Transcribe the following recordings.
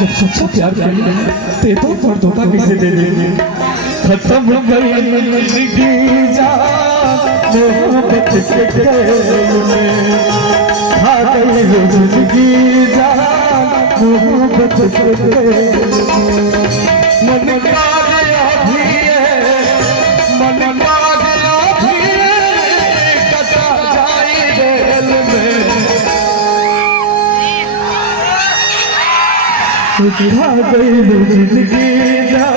जब सच्चा प्यार कर ते तो धोखा किसे दे देंगे। खत्म हो गई जिंदगी जान मोहब्बत के खेल में, खा गई जिंदगी जान मोहब्बत के खेल में। मन पागल भी है, मन पागल भी है, कटा जाए दिल में। खा गई जिंदगी जान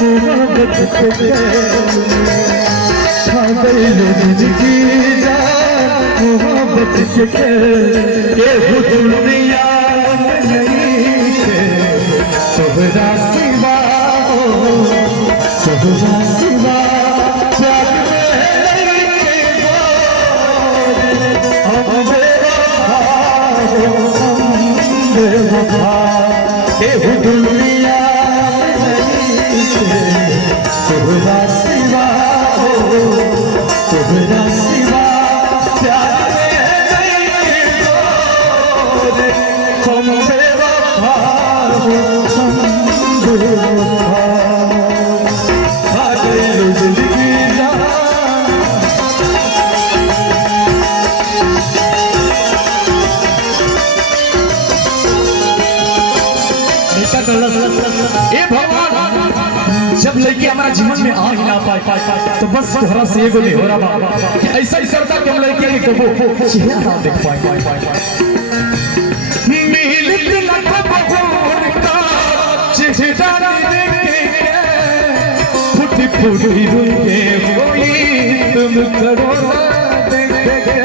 मोहब्बत के खेल में, खा गई जिंदगी जान मोहब्बत के खेल। ये दुनिया नहीं है तोहरा सिवा, तोहरा सिवा प्यार में नहीं के हम बेवफा। ये दुनिया नहीं है तोहरा सिवा, तोहरा सिवा प्यार में नहीं हम बेवफा, हम बेवफा। खा गई जिंदगी जान। ए भगवान, जब लड़की हमारा जीवन में आ ही ना पाए तो बस तोहरा से एगो नहीं हो रहा कि ऐसा करता कि हम लड़की के कबो चेहरा ना देख पाए। मिल लग बहुन का चेहरा देख के फुट फुट रुके होई तुम करो देख के।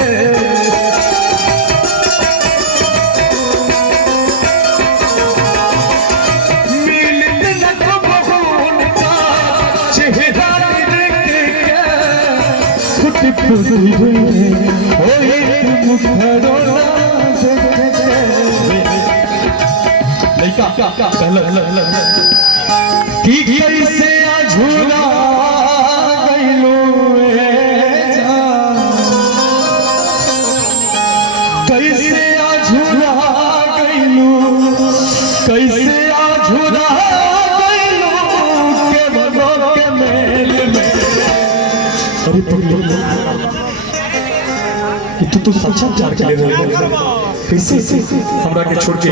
कैसे अझूरा गइलो कैसे अझूरा गइलो, कैसे अझूरा गइलो के बनो के मेल में। अरे तू तो सच्चा प्यार कर रहे हो, कैसे हमरा के छोड़ के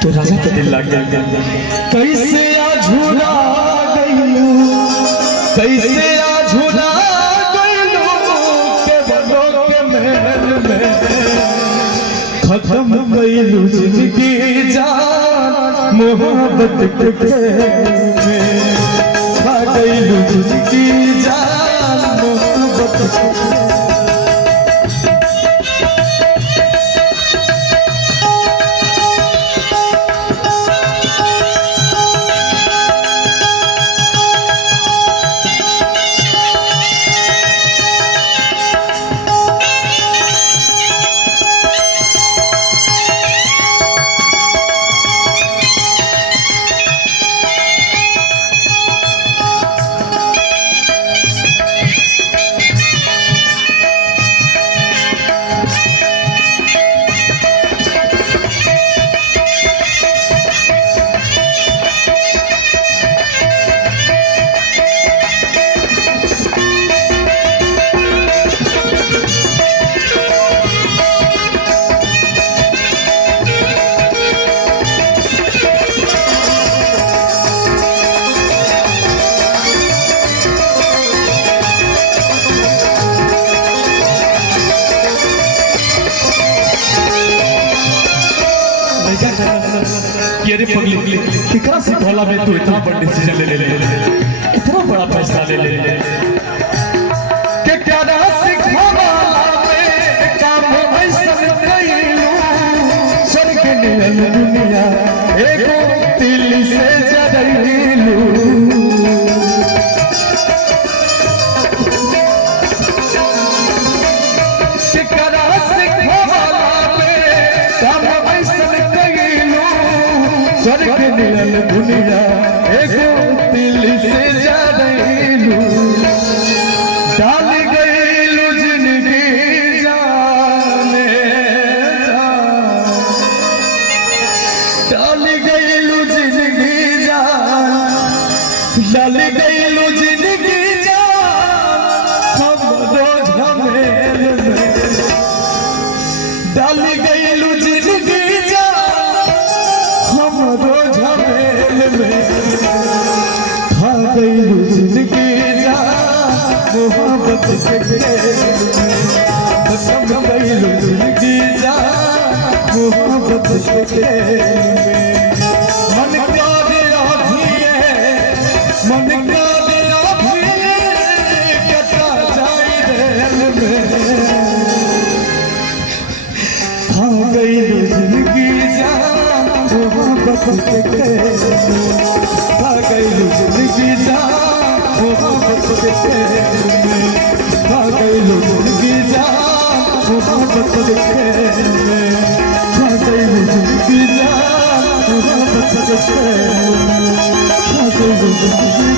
तो राजा के दिल लाग गया। कैसे अझूरा गइलो, कैसे अझूरा गइलो के बनो के महल में। खत्म गइलो जिंदगी जान मोहब्बत के खेल में, खा गइलो जिंदगी जान मोहब्बत के खेल। अरे पगली कितना सिखौला में तू इतना बड़ा डिसीजन ले इतना बड़ा फैसला ले के क्या सिखौला में काम ऐसा कइलू। स्वर्ग नियन दुनिया एगो दिल से जरइलू। स्वर्ग नियन दुनिया एगो दिल से जरइलू। डाल गइलू जिंदगी जाने जा, डाल गइलू खत्म गइलू जिंदगी जा मोहब्बत के खेल में मन का दिया भिए मन का दिया भिए कटा जाई रेल में खा गइलू जिंदगी जा मोहब्बत के खेल में खा गइलू जिंदगी जा मोहब्बत के खेल में खा गइलू जिंदगी जा मोहब्बत के खेल में खा गइलू जिंदगी जा मोहब्बत के खेल में खा गइलू जिंदगी